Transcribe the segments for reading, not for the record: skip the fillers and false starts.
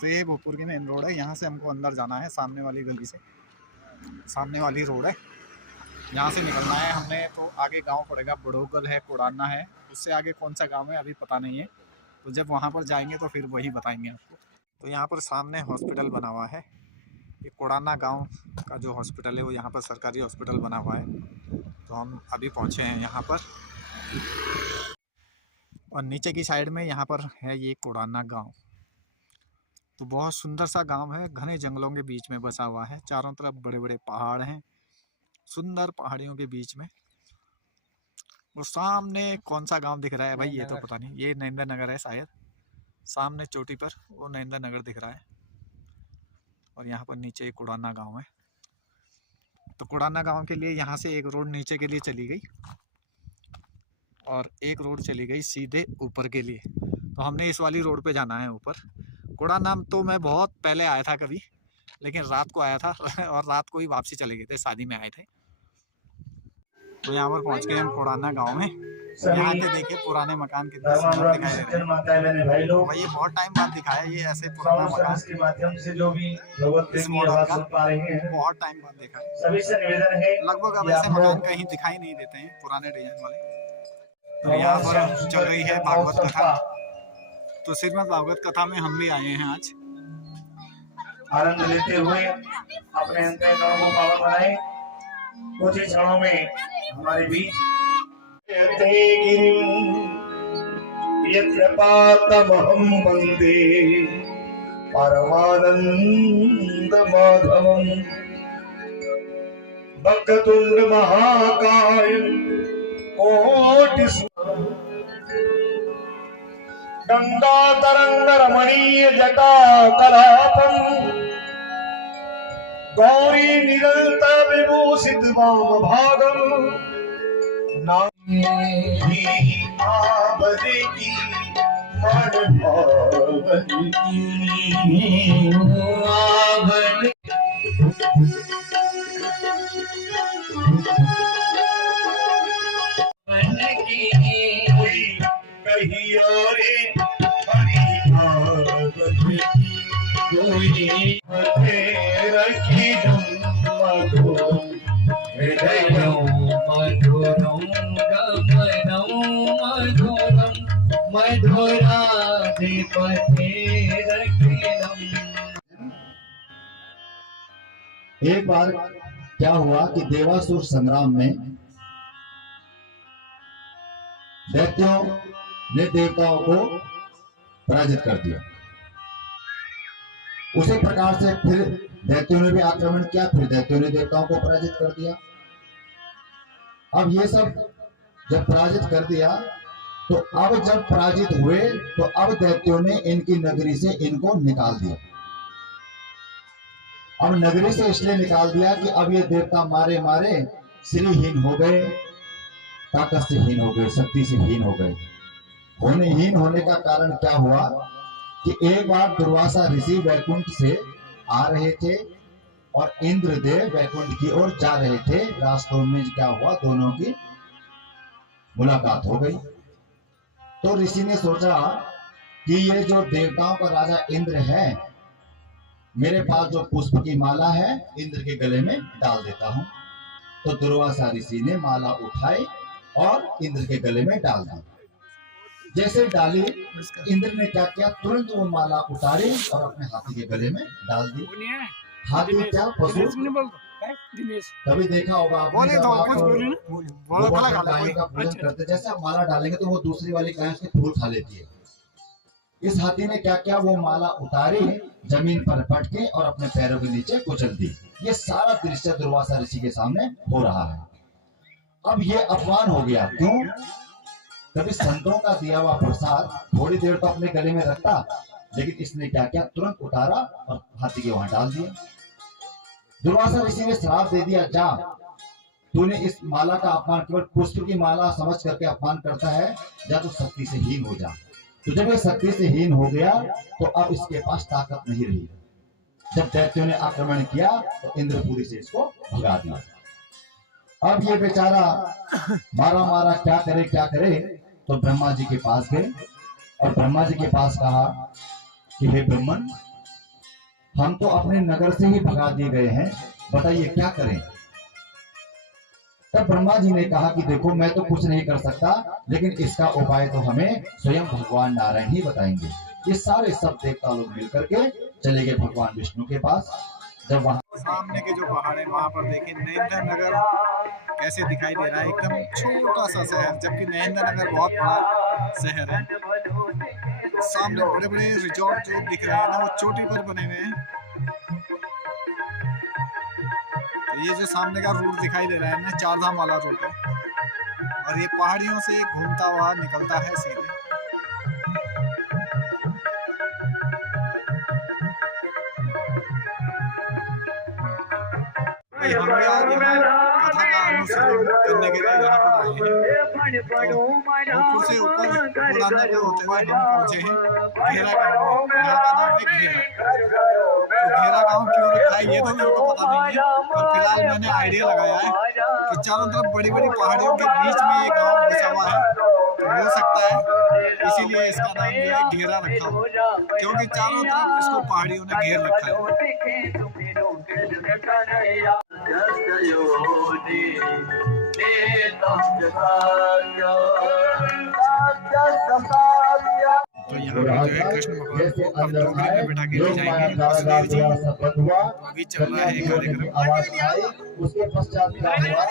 तो ये भोजपुर की मेन रोड है, यहाँ से हमको अंदर जाना है, सामने वाली गली से, सामने वाली रोड है, यहाँ से निकलना है हमने। तो आगे गांव पड़ेगा, बड़ोगल है, कोडाना है, उससे आगे कौन सा गांव है अभी पता नहीं है। तो जब वहाँ पर जाएंगे तो फिर वही बताएंगे आपको। तो यहाँ पर सामने हॉस्पिटल बना हुआ है, ये कोडाना गांव का जो हॉस्पिटल है वो यहाँ पर सरकारी हॉस्पिटल बना हुआ है। तो हम अभी पहुँचे हैं यहाँ पर, और नीचे की साइड में यहाँ पर है ये कोडाना गांव। तो बहुत सुंदर सा गांव है, घने जंगलों के बीच में बसा हुआ है, चारों तरफ बड़े बड़े पहाड़ हैं, सुंदर पहाड़ियों के बीच में। वो सामने कौन सा गांव दिख रहा है भाई, ये तो पता नहीं, ये नरेंद्र नगर है शायद, सामने चोटी पर वो नरेंद्र नगर दिख रहा है। और यहाँ पर नीचे एक कोडाना गांव है। तो कोडाना गांव के लिए यहाँ से एक रोड नीचे के लिए चली गई, और एक रोड चली गई सीधे ऊपर के लिए। तो हमने इस वाली रोड पे जाना है ऊपर। कोडाना तो मैं बहुत पहले आया था कभी, लेकिन रात को आया था और रात को ही वापसी चले गए थे, शादी में आए थे। तो यहाँ पर पहुँच गए हम कोडाना गांव में। यहाँ के देखिए पुराने मकान कितने सुंदर दिखाई दे रहे हैं भाई, ये बहुत टाइम बाद दिखाया ये ऐसे पुराना मकान के माध्यम से जो भी भगवत की आवाज सुन पा रहे हैं, बहुत टाइम बाद देखा है। सभी से निवेदन है, लगभग अब ऐसे मकान कहीं दिखाई नहीं देते हैं पुराने डिजाइन वाले। तो यहाँ पर चल रही है भागवत कथा। तो श्रीमद् भागवत कथा में हम भी आए हैं आज, आनंद लेते हुए अपने अंतःकरण को पावन बनाए। कुछ ही क्षणों में हमारे बीच यत्र पातमहं वन्दे परमानंद माधवम् वक्रतुंड महाकाय कोटि गंगा तरंग रमणीय जटा कलापम् गौरी निरंतर विभूषित वाम भागम् आबदी की मन भावनी आबदी कही और कोई रखी मधुरम एक बार क्या हुआ कि देवासुर संग्राम में दैत्यों ने देवताओं को पराजित कर दिया। उसी प्रकार से फिर दैत्यों ने भी आक्रमण किया, फिर दैत्यों ने देवताओं को पराजित कर दिया। अब ये सब जब पराजित कर दिया, तो अब जब पराजित हुए तो अब दैत्यों ने इनकी नगरी से इनको निकाल दिया। अब नगरी से इसलिए निकाल दिया कि अब ये देवता मारे मारे श्रीहीन हो गए, ताकत से हीन हो गए, शक्ति से हीन हो गए। हीन होने का कारण क्या हुआ कि एक बार दुर्वासा ऋषि वैकुंठ से आ रहे थे और इंद्रदेव वैकुंठ की ओर जा रहे थे। रास्तों में क्या हुआ, दोनों की मुलाकात हो गई। तो ऋषि ने सोचा कि ये जो देवताओं का राजा इंद्र है, मेरे पास जो पुष्प की माला है इंद्र के गले में डाल देता हूं। तो दुर्वासा ऋषि ने माला उठाई और इंद्र के गले में डाल दी। जैसे डाली, इंद्र ने क्या किया, तुरंत वो माला उतारी और अपने हाथी के गले में डाल दी। हाथी क्या पशु, कभी देखा होगा आपने, गायों का पूजन करते, जैसे आप माला डालेंगे तो वो दूसरी वाली गाय उसके फूल खा लेती है। इस हाथी ने क्या किया, वो माला उतारी, जमीन पर पटके और अपने पैरों के नीचे कुचल दी। ये सारा दृश्य दुर्वासा ऋषि के सामने हो रहा है। अब ये अपमान हो गया। क्यों? कभी संतों का दिया हुआ प्रसाद थोड़ी देर तो अपने गले में रखता, लेकिन इसने क्या किया, तुरंत उतारा और हाथी के वहां डाल दिया। दुर्वासा ऋषि ने श्राप दे दिया, जा तूने इस माला का अपमान, केवल पुष्प की माला समझ करके अपमान करता है, जा तू शक्ति से हीन हो जा। तो जब ये शक्ति से हीन हो गया तो अब इसके पास ताकत नहीं रही। जब दैत्यों ने आक्रमण किया तो इंद्रपुरी से इसको भगा दिया। अब ये बेचारा मारा मारा क्या करे क्या करे, तो ब्रह्मा जी के पास गए और ब्रह्मा जी के पास कहा कि हे ब्रह्मन, हम तो अपने नगर से ही भगा दिए गए हैं, बताइए क्या करें। तब ब्रह्मा जी ने कहा कि देखो मैं तो कुछ नहीं कर सकता, लेकिन इसका उपाय तो हमें स्वयं भगवान नारायण ही बताएंगे। ये सारे सब देवता लोग मिलकर के चले गए भगवान विष्णु के पास। जब वहां सामने के जो पहाड़ है वहां पर देखिए नरेंद्र नगर कैसे दिखाई दे रहा है, एकदम छोटा सा शहर, जबकि नरेंद्र नगर बहुत बड़ा शहर है। सामने बड़े बड़े रिजॉर्ट जो दिख रहे हैं ना वो चोटी पर बने हुए हैं। तो ये जो सामने का रूट दिखाई दे रहा है ना, चारधाम वाला रूट है, और ये पहाड़ियों से घूमता हुआ निकलता है सीधे। हम भी आज यहाँ कथा का अनुसरण करने के लिए यहाँ पर आए हैं। तो भोजपुर से ऊपर कोडाना को होते हुए हम पहुँचे हैं घेरा गाँव। यहाँ का नाम है घेरा। तो घेरा गाँव क्यों रखा है ये तो मेरे को पता नहीं है, पर फिलहाल मैंने आइडिया लगाया है कि चारों तरफ बड़ी बड़ी पहाड़ियों के बीच में ये गाँव बसा हुआ है, तो हो सकता है इसीलिए इसका नाम जो है घेरा रखा हो, क्योंकि चारों तरफ इसको पहाड़ियों ने घेर रखा है। तो यहाँ पे जो है कृष्ण भगवान को अब डोंगरी में बिठा के ले जाएंगे वसुदेव जी। अभी चल रहा है कार्यक्रम। आवाज आई, उसके पश्चात क्या हुआ?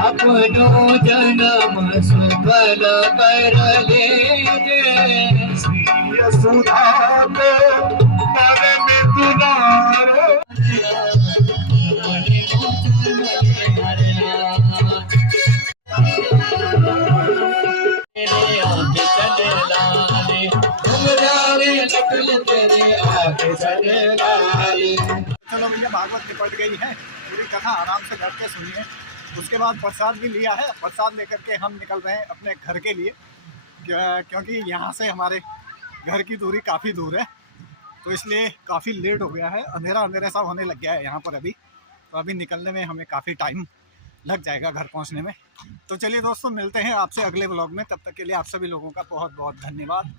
अपनो जन्म सुफल कर लेजे, सुधा को मन में दुलारो। चलो भैया भागवत निपट गई है, पूरी कथा आराम से बैठ के सुनिए। उसके बाद प्रसाद भी लिया है, प्रसाद लेकर के हम निकल रहे हैं अपने घर के लिए, क्योंकि यहाँ से हमारे घर की दूरी काफ़ी दूर है, तो इसलिए काफ़ी लेट हो गया है, अंधेरा अंधेरा सा होने लग गया है यहाँ पर अभी। तो अभी निकलने में हमें काफ़ी टाइम लग जाएगा घर पहुँचने में। तो चलिए दोस्तों, मिलते हैं आपसे अगले व्लॉग में। तब तक के लिए आप सभी लोगों का बहुत बहुत धन्यवाद।